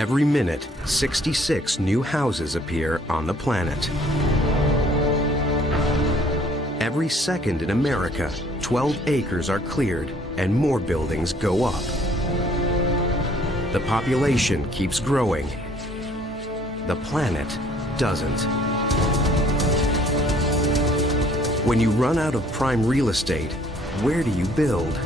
Every minute, 66 new houses appear on the planet. Every second in America, 12 acres are cleared and more buildings go up. The population keeps growing. The planet doesn't. When you run out of prime real estate, where do you build?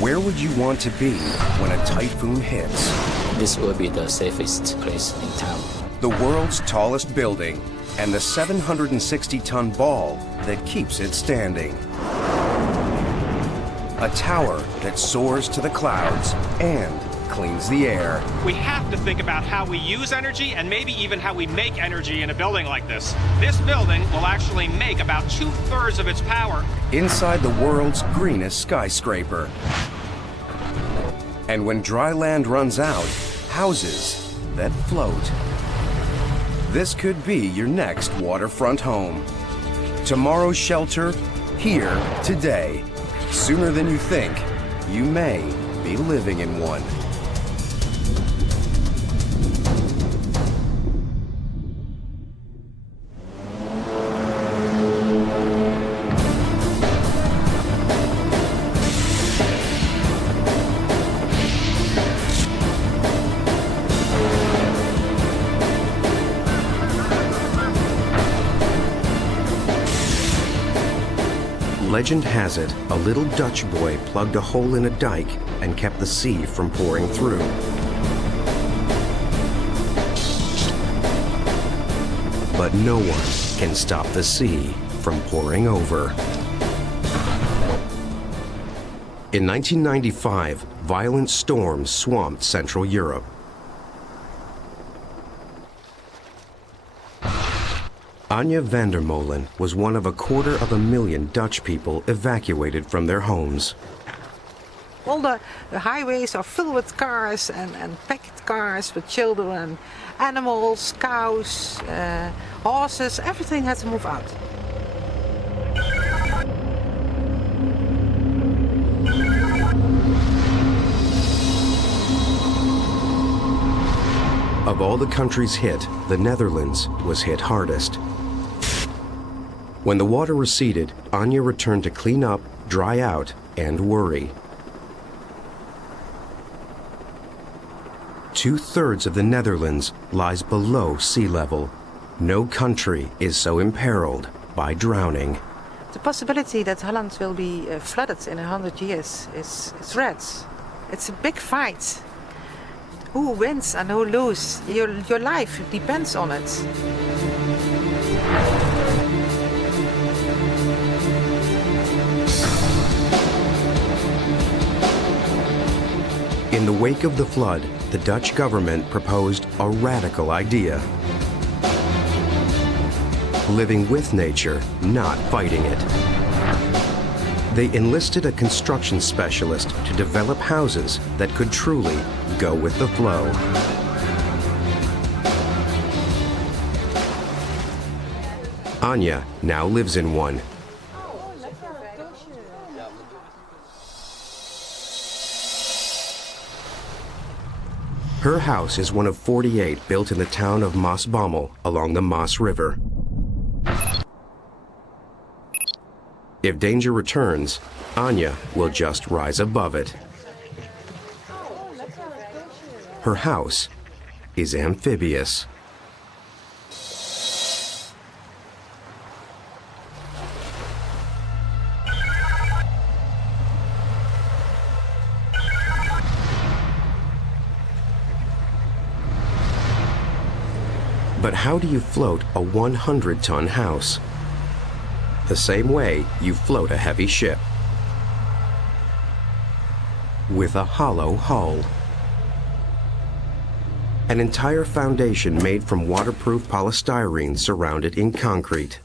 Where would you want to be when a typhoon hits? This will be the safest place in town. The world's tallest building and the 760-ton ball that keeps it standing. A tower that soars to the clouds and cleans the air. We have to think about how we use energy and maybe even how we make energy in a building like this. This building will actually make about 2/3 of its power. Inside the world's greenest skyscraper. And when dry land runs out, houses that float. This could be your next waterfront home. Tomorrow's shelter, here, today. Sooner than you think, you may be living in one. Legend has it, a little Dutch boy plugged a hole in a dike and kept the sea from pouring through. But no one can stop the sea from pouring over. In 1995, violent storms swamped Central Europe. Anja van der Molen was one of 250,000 Dutch people evacuated from their homes. All the highways are filled with cars and packed cars with children, animals, cows, horses, everything had to move out. Of all the countries hit, the Netherlands was hit hardest. When the water receded, Anja returned to clean up, dry out, and worry. 2/3 of the Netherlands lies below sea level. No country is so imperiled by drowning. The possibility that Holland will be flooded in 100 years is red. It's a big fight. Who wins and who loses? Your life depends on it. In the wake of the flood, the Dutch government proposed a radical idea. Living with nature, not fighting it. They enlisted a construction specialist to develop houses that could truly go with the flow. Anja now lives in one. Her house is one of 48 built in the town of Maasbommel along the Maas River. If danger returns, Anja will just rise above it. Her house is amphibious. But how do you float a 100-ton house? The same way you float a heavy ship. With a hollow hull. An entire foundation made from waterproof polystyrene surrounded in concrete.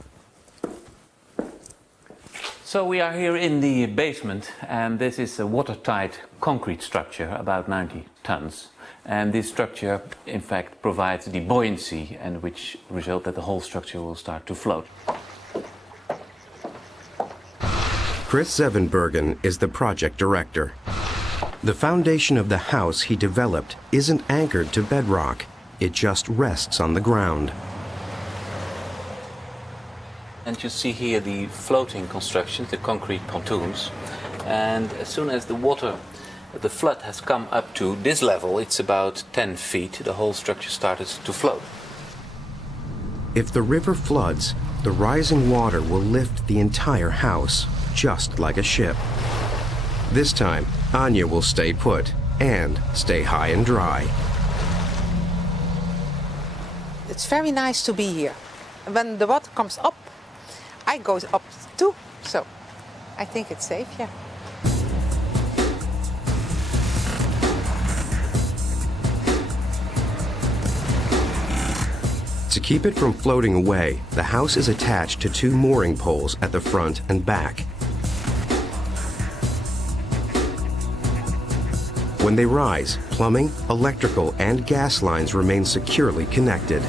So we are here in the basement, and this is a watertight concrete structure, about 90 tons. And this structure, in fact, provides the buoyancy, and which result that the whole structure will start to float. Chris Zevenbergen is the project director. The foundation of the house he developed isn't anchored to bedrock. It just rests on the ground. And you see here the floating constructions, the concrete pontoons. And as soon as the flood has come up to this level, it's about 10 feet, the whole structure started to float. If the river floods, the rising water will lift the entire house, just like a ship. This time, Anya will stay put and stay high and dry. It's very nice to be here. When the water comes up, I go up too, so I think it's safe, yeah. To keep it from floating away, the house is attached to 2 mooring poles at the front and back. When they rise, plumbing, electrical, and gas lines remain securely connected.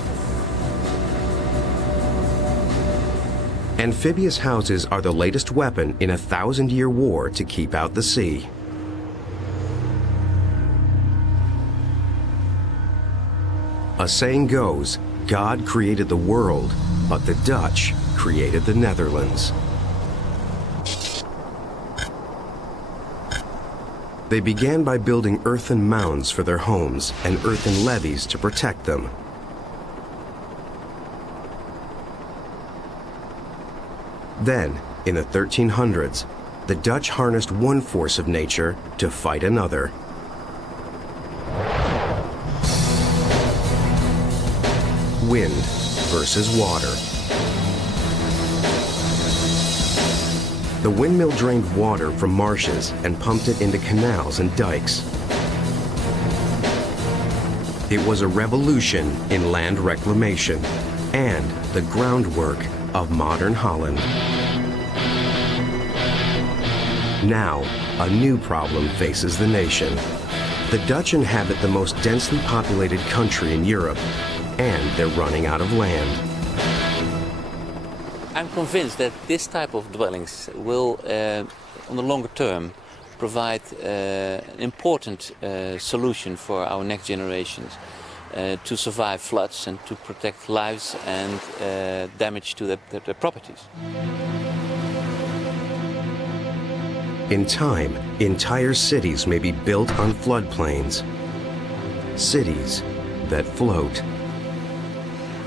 Amphibious houses are the latest weapon in a 1,000-year war to keep out the sea. A saying goes, God created the world, but the Dutch created the Netherlands. They began by building earthen mounds for their homes and earthen levees to protect them. Then, in the 1300s, the Dutch harnessed one force of nature to fight another. Wind versus water. The windmill drained water from marshes and pumped it into canals and dikes. It was a revolution in land reclamation and the groundwork of modern Holland. Now, a new problem faces the nation. The Dutch inhabit the most densely populated country in Europe, and they're running out of land. I'm convinced that this type of dwellings will, on the longer term, provide an important solution for our next generations to survive floods and to protect lives and damage to their properties. In time, entire cities may be built on floodplains. Cities that float.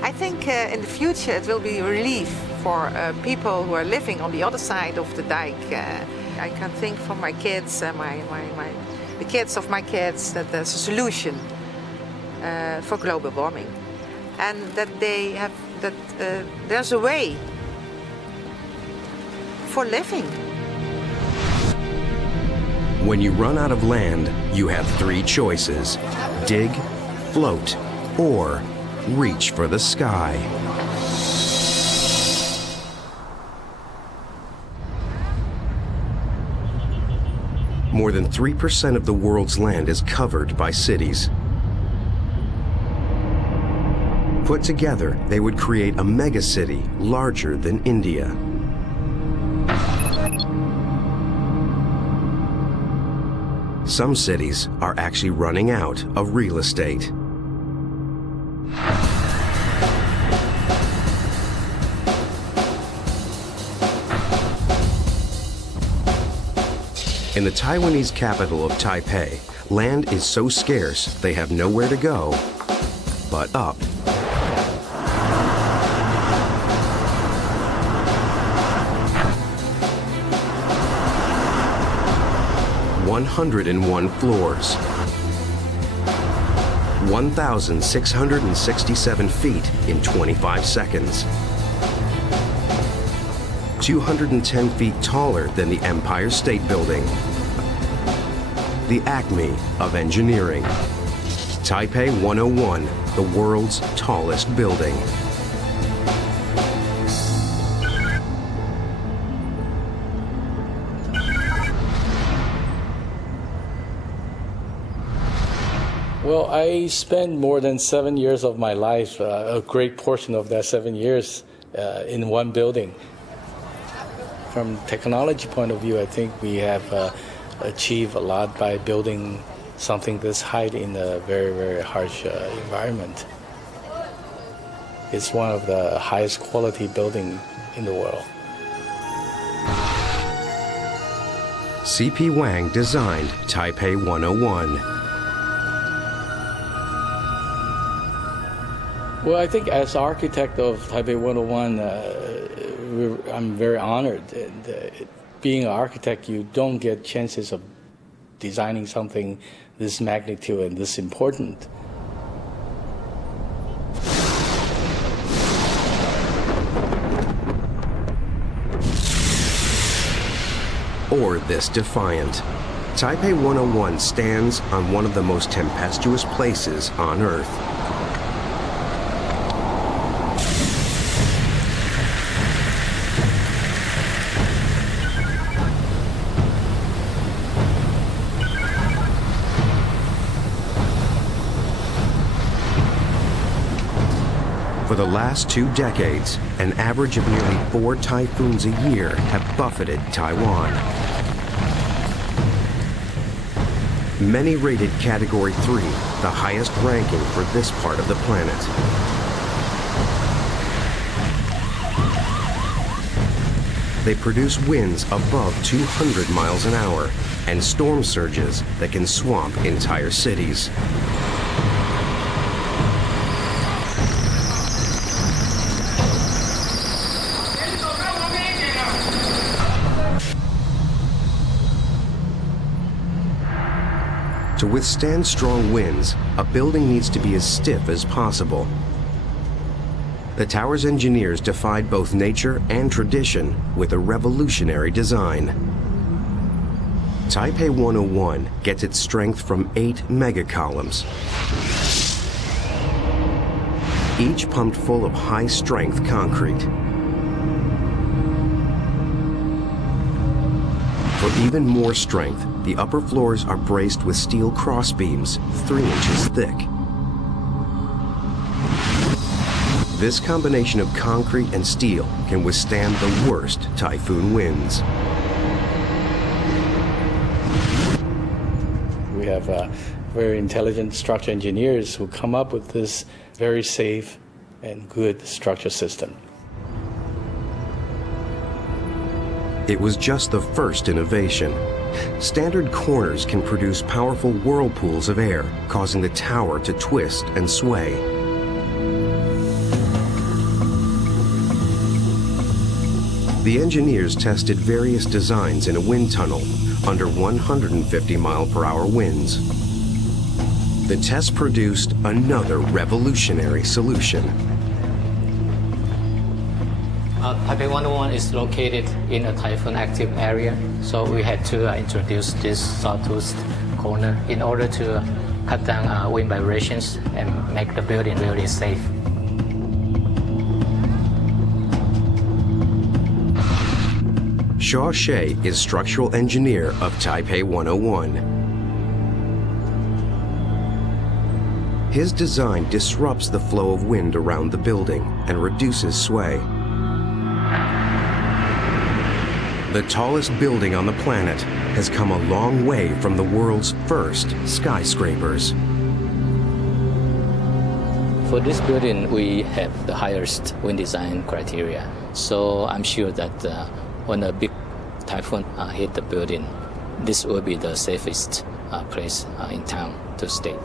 I think in the future it will be a relief for people who are living on the other side of the dike. I can think for my kids, the kids of my kids, that there's a solution for global warming, and that there's a way for living. When you run out of land, you have 3 choices: dig, float, or reach for the sky. More than 3% of the world's land is covered by cities. Put together, they would create a megacity larger than India. Some cities are actually running out of real estate. In the Taiwanese capital of Taipei, land is so scarce they have nowhere to go but up. "101 floors, 1,667 feet in 25 seconds, 210 feet taller than the Empire State Building. The acme of engineering. Taipei 101, the world's tallest building. Well, I spent more than 7 years of my life, a great portion of that 7 years, in one building. From technology point of view, I think we have achieve a lot by building something this height in a very, very harsh environment. It's one of the highest quality buildings in the world. C.P. Wang designed Taipei 101. Well, I think as architect of Taipei 101, I'm very honored. And, being an architect, you don't get chances of designing something this magnitude and this important. Or this defiant. Taipei 101 stands on one of the most tempestuous places on Earth. For the last 2 decades, an average of nearly 4 typhoons a year have buffeted Taiwan. Many rated Category 3, the highest ranking for this part of the planet. They produce winds above 200 miles an hour and storm surges that can swamp entire cities. To withstand strong winds, a building needs to be as stiff as possible. The tower's engineers defied both nature and tradition with a revolutionary design. Taipei 101 gets its strength from 8 mega columns, each pumped full of high-strength concrete. For even more strength, the upper floors are braced with steel crossbeams 3 inches thick. This combination of concrete and steel can withstand the worst typhoon winds. We have very intelligent structural engineers who come up with this very safe and good structure system. It was just the first innovation. Standard corners can produce powerful whirlpools of air, causing the tower to twist and sway. The engineers tested various designs in a wind tunnel under 150-mile-per-hour winds. The test produced another revolutionary solution. Taipei 101 is located in a typhoon-active area, so we had to introduce this sawtooth corner in order to cut down wind vibrations and make the building really safe. Shaw Shea is structural engineer of Taipei 101. His design disrupts the flow of wind around the building and reduces sway. The tallest building on the planet has come a long way from the world's first skyscrapers. For this building, we have the highest wind design criteria. So I'm sure that when a big typhoon hit the building, this will be the safest place in town to stay.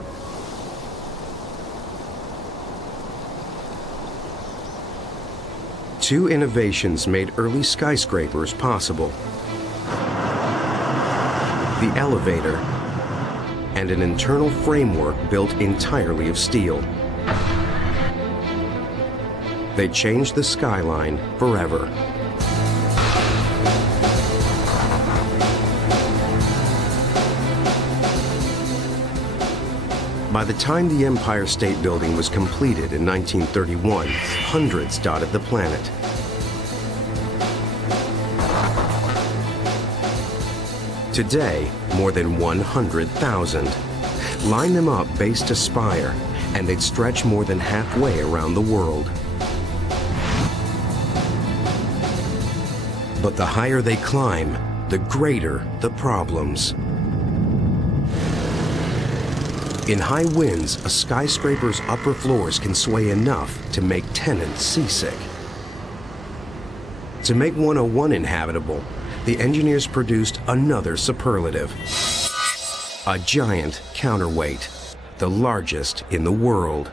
Two innovations made early skyscrapers possible: the elevator and an internal framework built entirely of steel. They changed the skyline forever. By the time the Empire State Building was completed in 1931, hundreds dotted the planet. Today, more than 100,000. Line them up base to spire, and they'd stretch more than halfway around the world. But the higher they climb, the greater the problems. In high winds, a skyscraper's upper floors can sway enough to make tenants seasick. To make 101 inhabitable, the engineers produced another superlative: a giant counterweight, the largest in the world.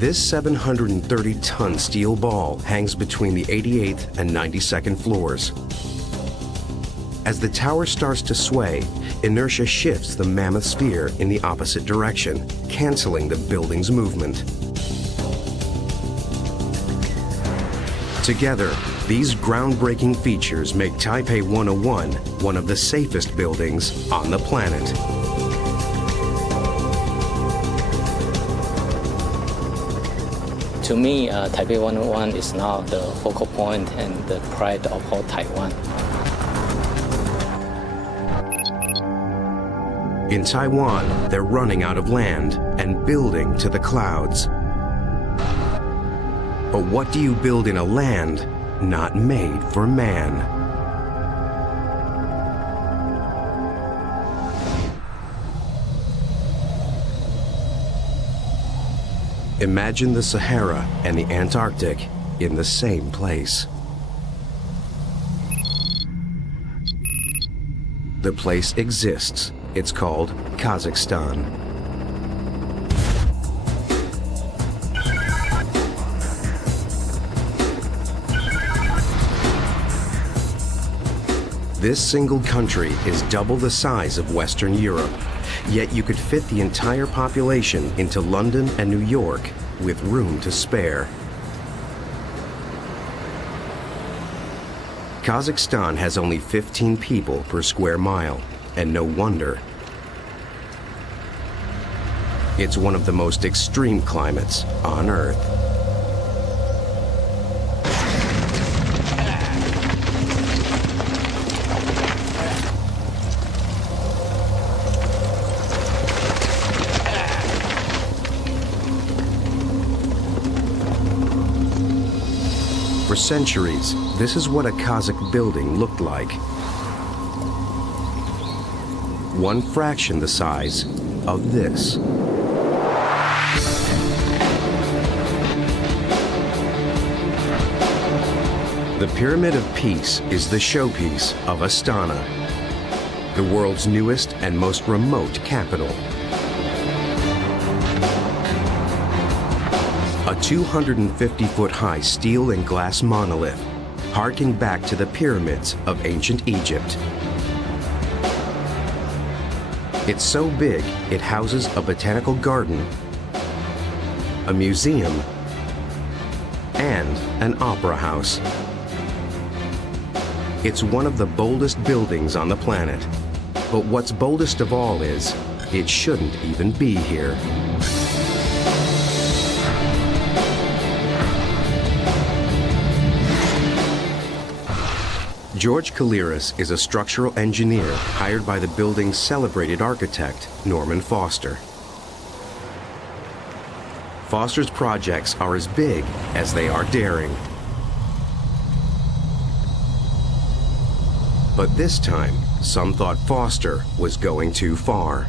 This 730-ton steel ball hangs between the 88th and 92nd floors. As the tower starts to sway, inertia shifts the mammoth sphere in the opposite direction, canceling the building's movement. Together, these groundbreaking features make Taipei 101 one of the safest buildings on the planet. To me, Taipei 101 is now the focal point and the pride of whole Taiwan. In Taiwan, they're running out of land and building to the clouds. But what do you build in a land not made for man? Imagine the Sahara and the Antarctic in the same place. The place exists. It's called Kazakhstan. This single country is double the size of Western Europe, yet you could fit the entire population into London and New York with room to spare. Kazakhstan has only 15 people per square mile, and no wonder. It's one of the most extreme climates on Earth. For centuries, this is what a Kazakh building looked like. One fraction the size of this. The Pyramid of Peace is the showpiece of Astana, the world's newest and most remote capital. A 250-foot-high steel and glass monolith, harking back to the pyramids of ancient Egypt. It's so big, it houses a botanical garden, a museum, and an opera house. It's one of the boldest buildings on the planet. But what's boldest of all is, it shouldn't even be here. George Kaliris is a structural engineer hired by the building's celebrated architect, Norman Foster. Foster's projects are as big as they are daring. But this time, some thought Foster was going too far.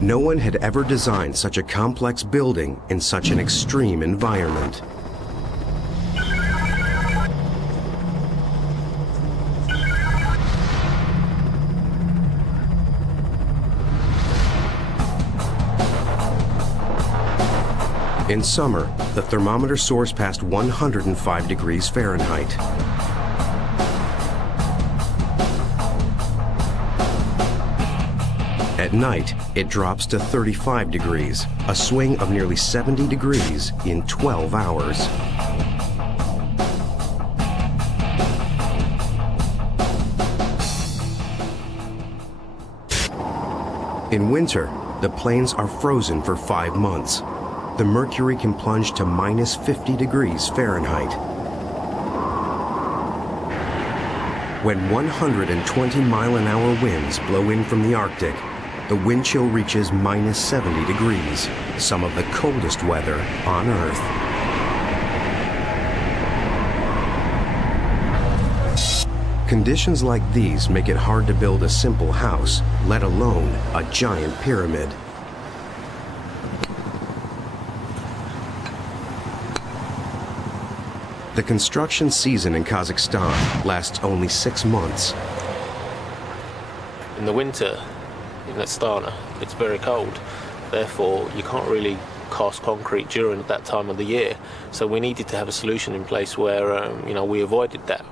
No one had ever designed such a complex building in such an extreme environment. In summer, the thermometer soars past 105 degrees Fahrenheit. At night, it drops to 35 degrees, a swing of nearly 70 degrees in 12 hours. In winter, the plains are frozen for 5 months. The mercury can plunge to minus 50 degrees Fahrenheit. When 120-mile-an-hour winds blow in from the Arctic, the wind chill reaches minus 70 degrees, some of the coldest weather on Earth. Conditions like these make it hard to build a simple house, let alone a giant pyramid. The construction season in Kazakhstan lasts only 6 months. In the winter in Astana, it's very cold. Therefore, you can't really cast concrete during that time of the year. So we needed to have a solution in place where, we avoided that.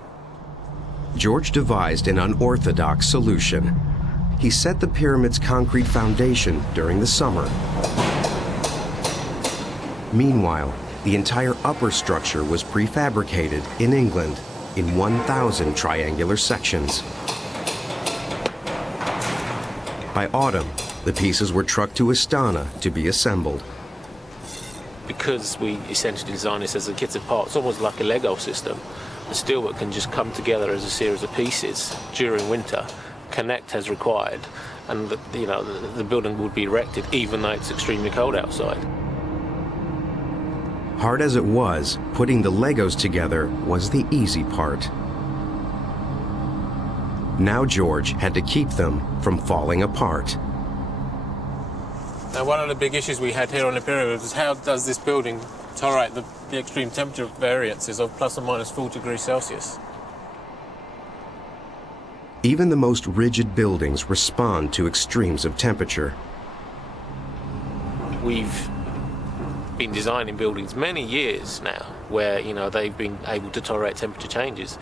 George devised an unorthodox solution. He set the pyramid's concrete foundation during the summer. Meanwhile, the entire upper structure was prefabricated in England in 1,000 triangular sections. By autumn, the pieces were trucked to Astana to be assembled. Because we essentially designed this as a kit of parts, almost like a Lego system, the steelwork can just come together as a series of pieces during winter, connect as required, and the building would be erected even though it's extremely cold outside. Hard as it was, putting the Legos together was the easy part. Now George had to keep them from falling apart. Now, one of the big issues we had here on the pyramid was how does this building tolerate the extreme temperature variances of plus or minus 4 degrees Celsius? Even the most rigid buildings respond to extremes of temperature. We've been designing buildings many years now where, they've been able to tolerate temperature changes.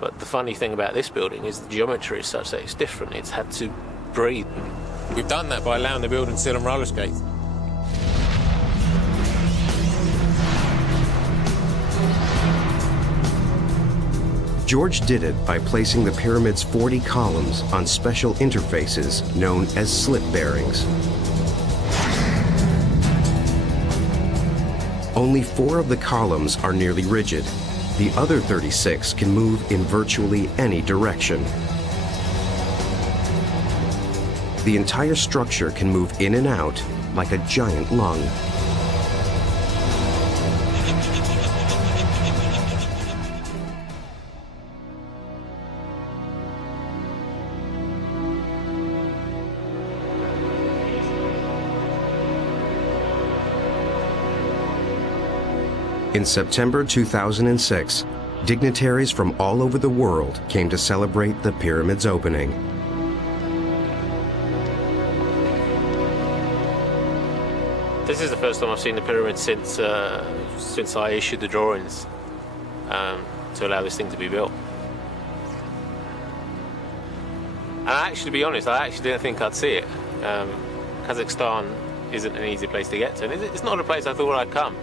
But the funny thing about this building is the geometry is such that it's different. It's had to breathe. We've done that by allowing the building to sit on roller skates. George did it by placing the pyramid's 40 columns on special interfaces known as slip bearings. Only 4 of the columns are nearly rigid. The other 36 can move in virtually any direction. The entire structure can move in and out like a giant lung. In September 2006, dignitaries from all over the world came to celebrate the pyramid's opening. This is the first time I've seen the pyramid since I issued the drawings to allow this thing to be built. And actually, to be honest, I actually didn't think I'd see it. Kazakhstan isn't an easy place to get to, and it's not a place I thought I'd come.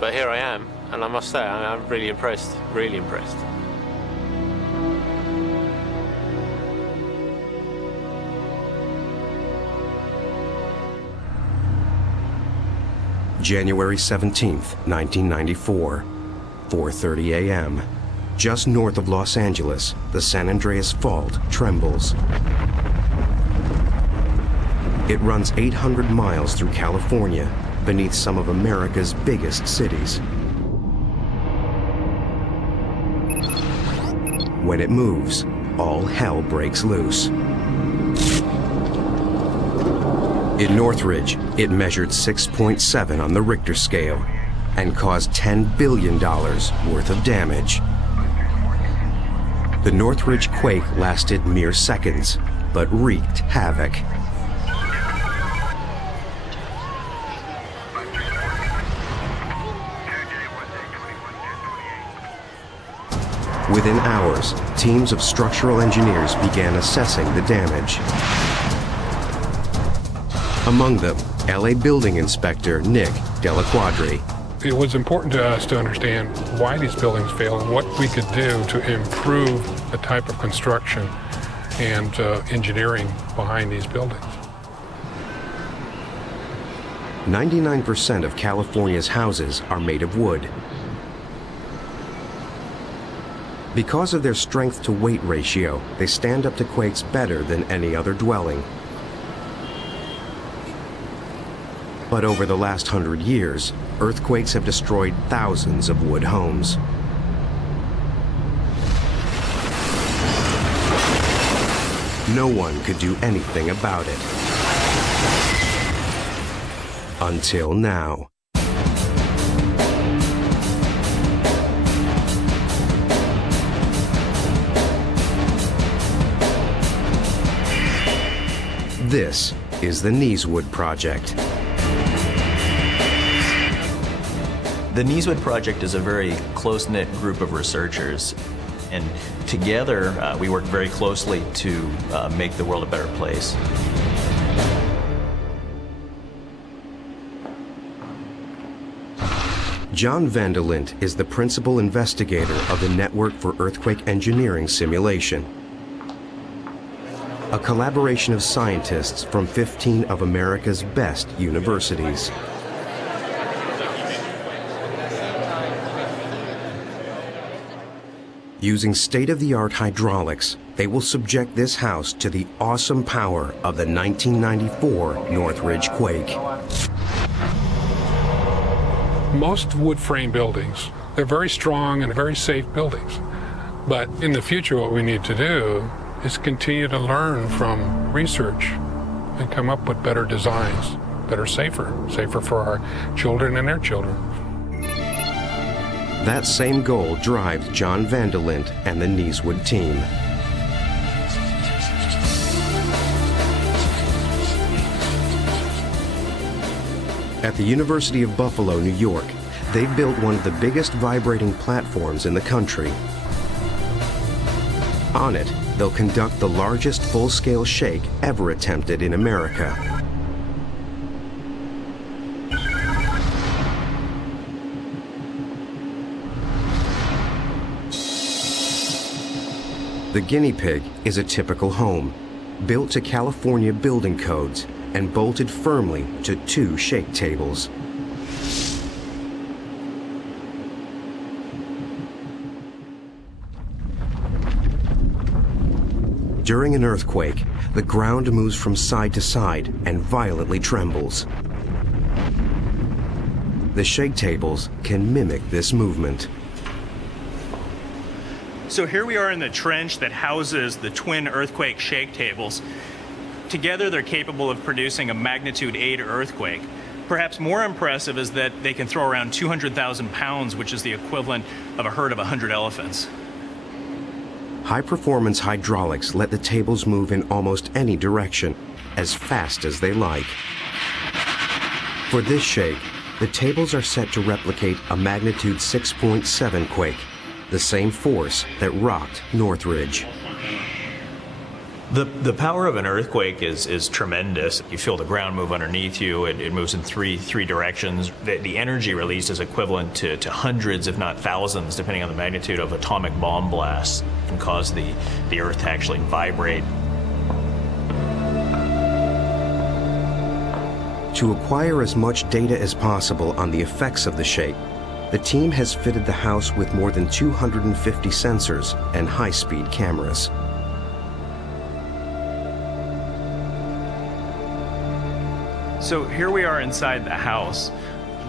But here I am, and I must say, I'm really impressed, really impressed. January 17th, 1994, 4:30 a.m. Just north of Los Angeles, the San Andreas Fault trembles. It runs 800 miles through California, beneath some of America's biggest cities. When it moves, all hell breaks loose. In Northridge, it measured 6.7 on the Richter scale and caused $10 billion worth of damage. The Northridge quake lasted mere seconds, but wreaked havoc. Within hours, teams of structural engineers began assessing the damage. Among them, LA building inspector Nick Della Quadri. It was important to us to understand why these buildings failed and what we could do to improve the type of construction and engineering behind these buildings. 99% of California's houses are made of wood. Because of their strength-to-weight ratio, they stand up to quakes better than any other dwelling. But over the last 100 years, earthquakes have destroyed thousands of wood homes. no one could do anything about it. Until now. This is the Neeswood Project. The Neeswood Project is a very close-knit group of researchers, and together we work very closely to make the world a better place. John van der Lint is the principal investigator of the Network for Earthquake Engineering Simulation, a collaboration of scientists from 15 of America's best universities. Using state-of-the-art hydraulics, they will subject this house to the awesome power of the 1994 Northridge quake. Most wood frame buildings, they're very strong and very safe buildings. But in the future, what we need to do is continue to learn from research and come up with better designs that are safer for our children and their children. That same goal drives John van der Lint and the Neeswood team. At the University of Buffalo, New York, they've built one of the biggest vibrating platforms in the country. On it, they'll conduct the largest full-scale shake ever attempted in America. The guinea pig is a typical home, built to California building codes and bolted firmly to 2 shake tables. During an earthquake, the ground moves from side to side and violently trembles. The shake tables can mimic this movement. So here we are in the trench that houses the twin earthquake shake tables. Together they're capable of producing a magnitude 8 earthquake. Perhaps more impressive is that they can throw around 200,000 pounds, which is the equivalent of a herd of 100 elephants. High-performance hydraulics let the tables move in almost any direction, as fast as they like. For this shake, the tables are set to replicate a magnitude 6.7 quake, the same force that rocked Northridge. The power of an earthquake is tremendous. You feel the ground move underneath you. It moves in three directions. The energy released is equivalent to hundreds, if not thousands, depending on the magnitude of atomic bomb blasts, and cause the earth to actually vibrate. To acquire as much data as possible on the effects of the shake, the team has fitted the house with more than 250 sensors and high-speed cameras. So here we are inside the house.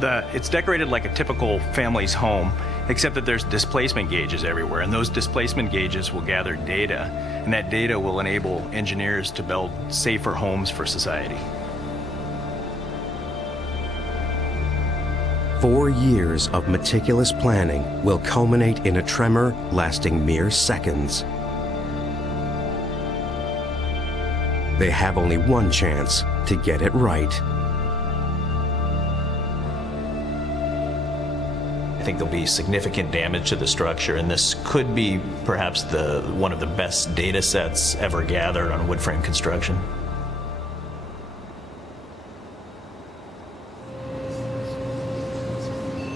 It's decorated like a typical family's home, except that there's displacement gauges everywhere, and those displacement gauges will gather data, and that data will enable engineers to build safer homes for society. 4 years of meticulous planning will culminate in a tremor lasting mere seconds. They have only one chance to get it right. I think there'll be significant damage to the structure, and this could be perhaps one of the best data sets ever gathered on wood frame construction.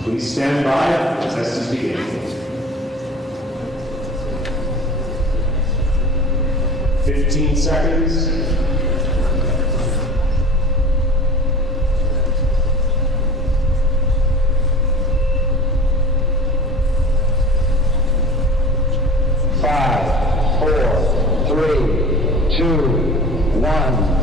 Please stand by as testing begins. 15 seconds. 5, 4, 3, 2, 1.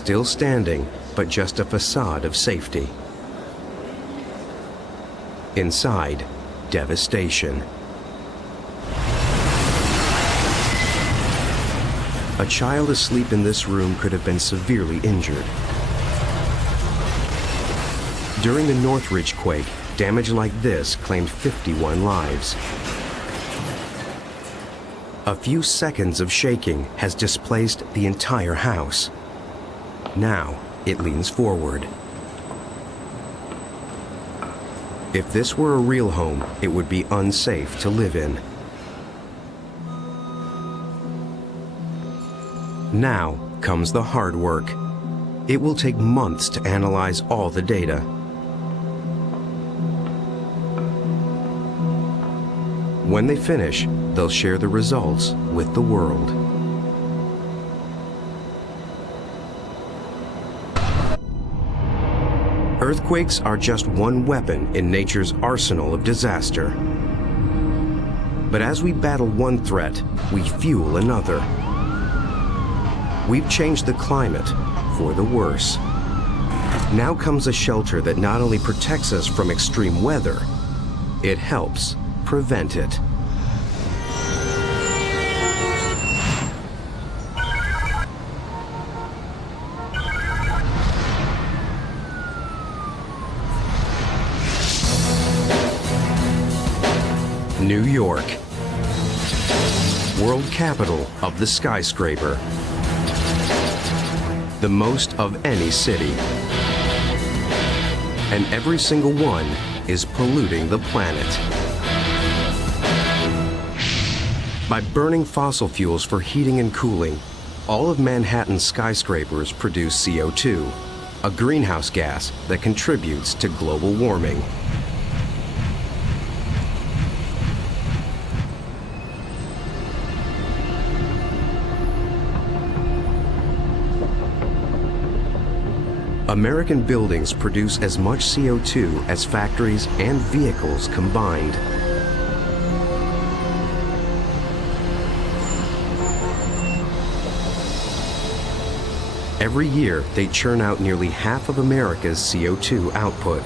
still standing, but just a facade of safety. Inside, devastation. A child asleep in this room could have been severely injured. During the Northridge quake, damage like this claimed 51 lives. A few seconds of shaking has displaced the entire house. Now, it leans forward. If this were a real home, it would be unsafe to live in. Now comes the hard work. It will take months to analyze all the data. When they finish, they'll share the results with the world. Earthquakes are just one weapon in nature's arsenal of disaster. But as we battle one threat, we fuel another. We've changed the climate for the worse. Now comes a shelter that not only protects us from extreme weather, it helps prevent it. New York, world capital of the skyscraper, the most of any city, and every single one is polluting the planet. By burning fossil fuels for heating and cooling, all of Manhattan's skyscrapers produce CO2, a greenhouse gas that contributes to global warming. American buildings produce as much CO2 as factories and vehicles combined. Every year, they churn out nearly half of America's CO2 output.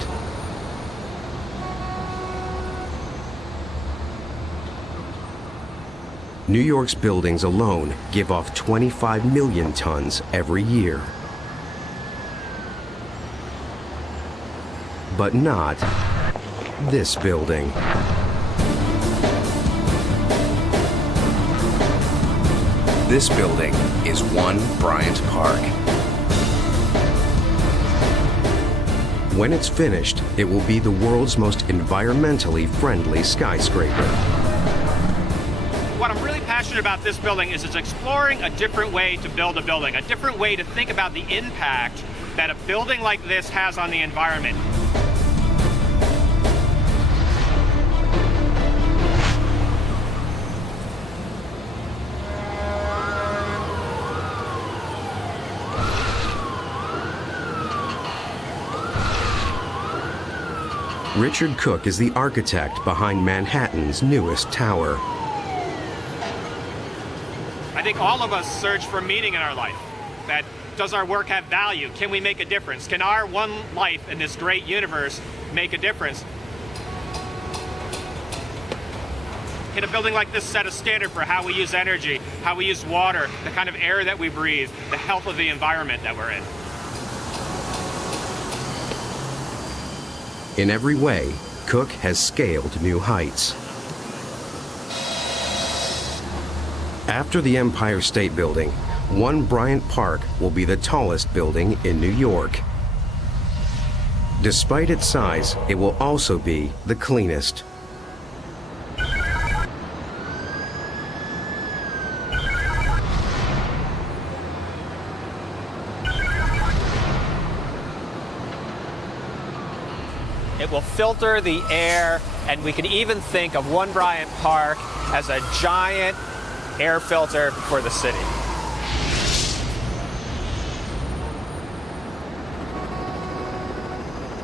New York's buildings alone give off 25 million tons every year. But not this building. This building is One Bryant Park. When it's finished, it will be the world's most environmentally friendly skyscraper. What I'm really passionate about this building is it's exploring a different way to build a building, a different way to think about the impact that a building like this has on the environment. Richard Cook is the architect behind Manhattan's newest tower. I think all of us search for meaning in our life. That does our work have value? Can we make a difference? Can our one life in this great universe make a difference? Can a building like this set a standard for how we use energy, how we use water, the kind of air that we breathe, the health of the environment that we're in? In every way, Cook has scaled new heights. After the Empire State Building, One Bryant Park will be the tallest building in New York. Despite its size, it will also be the cleanest. It will filter the air, and we can even think of One Bryant Park as a giant air filter for the city.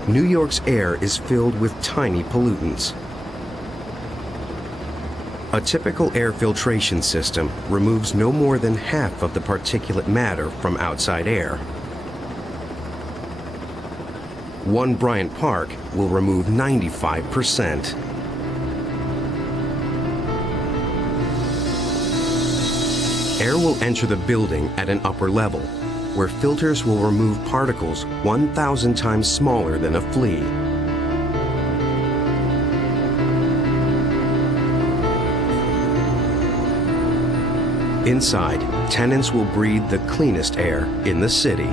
New York's air is filled with tiny pollutants. A typical air filtration system removes no more than half of the particulate matter from outside air. One Bryant Park will remove 95%. Air will enter the building at an upper level, where filters will remove particles 1,000 times smaller than a flea. Inside, tenants will breathe the cleanest air in the city.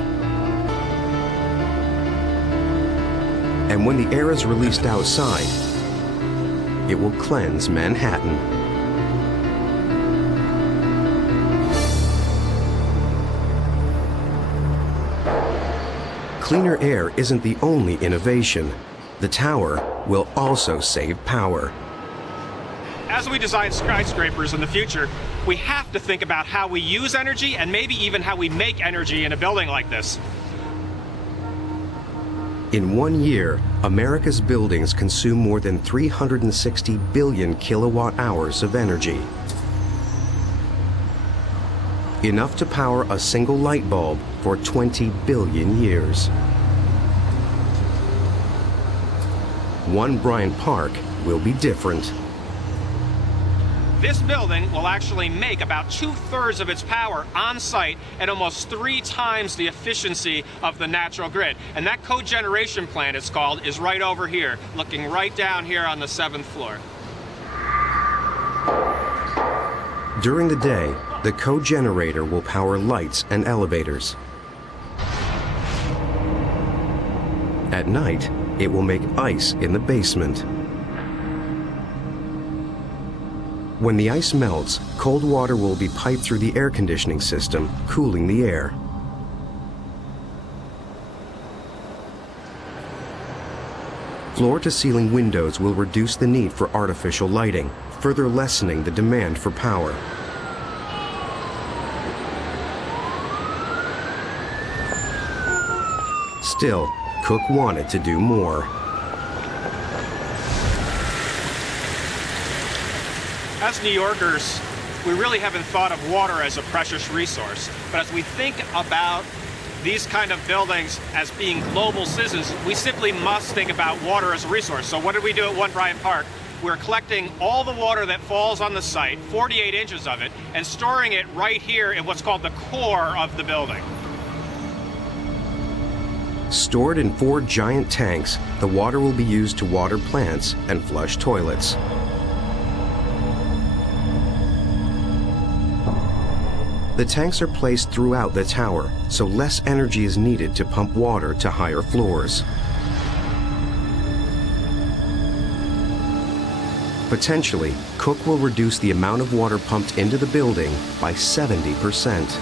And when the air is released outside, it will cleanse Manhattan. Cleaner air isn't the only innovation. The tower will also save power. As we design skyscrapers in the future, we have to think about how we use energy and maybe even how we make energy in a building like this. In 1 year, America's buildings consume more than 360 billion kilowatt hours of energy. Enough to power a single light bulb for 20 billion years. One Bryant Park will be different. This building will actually make about 2/3 of its power on site at almost 3 times the efficiency of the natural grid. And that cogeneration plant, it's called, is right over here, looking right down here on the 7th floor. During the day, the cogenerator will power lights and elevators. At night, it will make ice in the basement. When the ice melts, cold water will be piped through the air conditioning system, cooling the air. Floor-to-ceiling windows will reduce the need for artificial lighting, further lessening the demand for power. Still, Cook wanted to do more. As New Yorkers, we really haven't thought of water as a precious resource. But as we think about these kind of buildings as being global citizens, we simply must think about water as a resource. So what did we do at One Bryant Park? We're collecting all the water that falls on the site, 48 inches of it, and storing it right here in what's called the core of the building. Stored in 4 giant tanks, the water will be used to water plants and flush toilets. The tanks are placed throughout the tower, so less energy is needed to pump water to higher floors. Potentially, Cook will reduce the amount of water pumped into the building by 70%.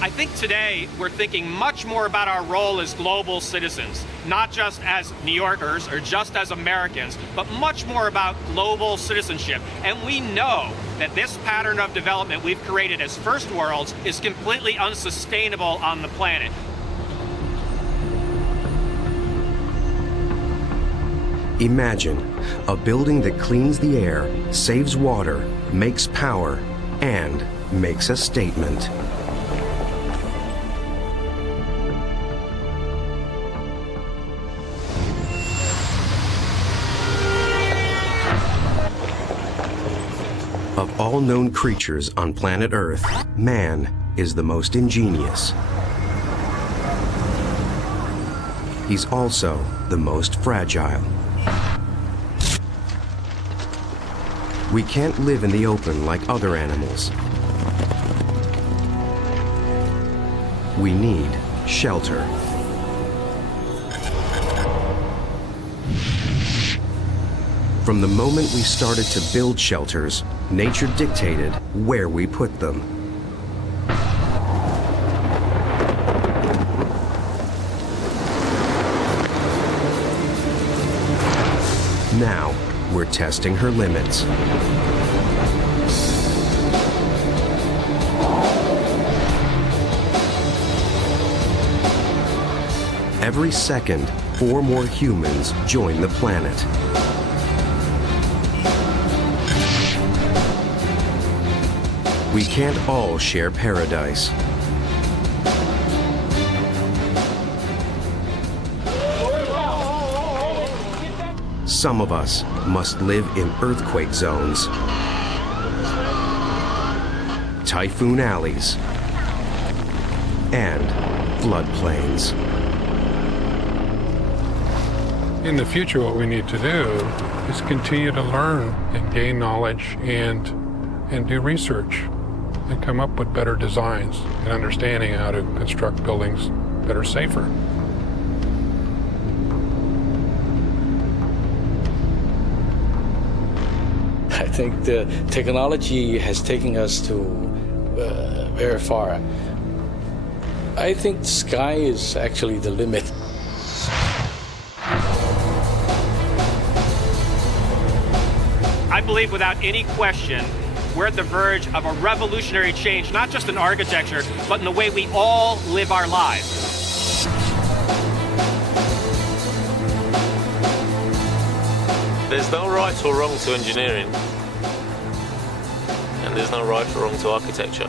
I think today we're thinking much more about our role as global citizens, not just as New Yorkers or just as Americans, but much more about global citizenship. And we know that this pattern of development we've created as first worlds is completely unsustainable on the planet. Imagine a building that cleans the air, saves water, makes power, and makes a statement. Of all known creatures on planet Earth, man is the most ingenious. He's also the most fragile. We can't live in the open like other animals. We need shelter. From the moment we started to build shelters, nature dictated where we put them. Now, we're testing her limits. Every second, 4 more humans join the planet. We can't all share paradise. Some of us must live in earthquake zones, typhoon alleys, and floodplains. In the future, what we need to do is continue to learn and gain knowledge and do research and come up with better designs and understanding how to construct buildings that are safer. I think the technology has taken us to very far. I think the sky is actually the limit. I believe without any question, we're at the verge of a revolutionary change, not just in architecture, but in the way we all live our lives. There's no right or wrong to engineering, and there's no right or wrong to architecture.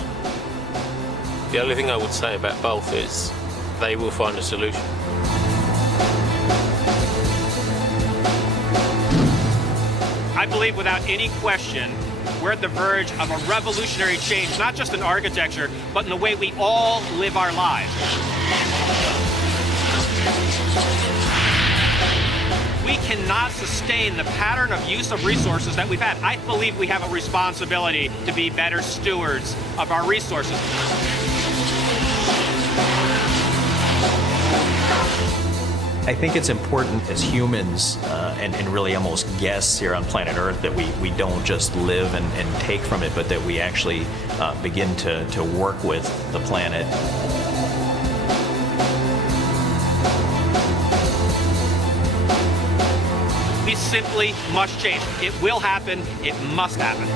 The only thing I would say about both is they will find a solution. I believe without any question, we're at the verge of a revolutionary change, not just in architecture, but in the way we all live our lives. We cannot sustain the pattern of use of resources that we've had. I believe we have a responsibility to be better stewards of our resources. I think it's important as humans and really almost guests here on planet Earth that we don't just live and take from it, but that we actually begin to work with the planet. We simply must change. It will happen. It must happen.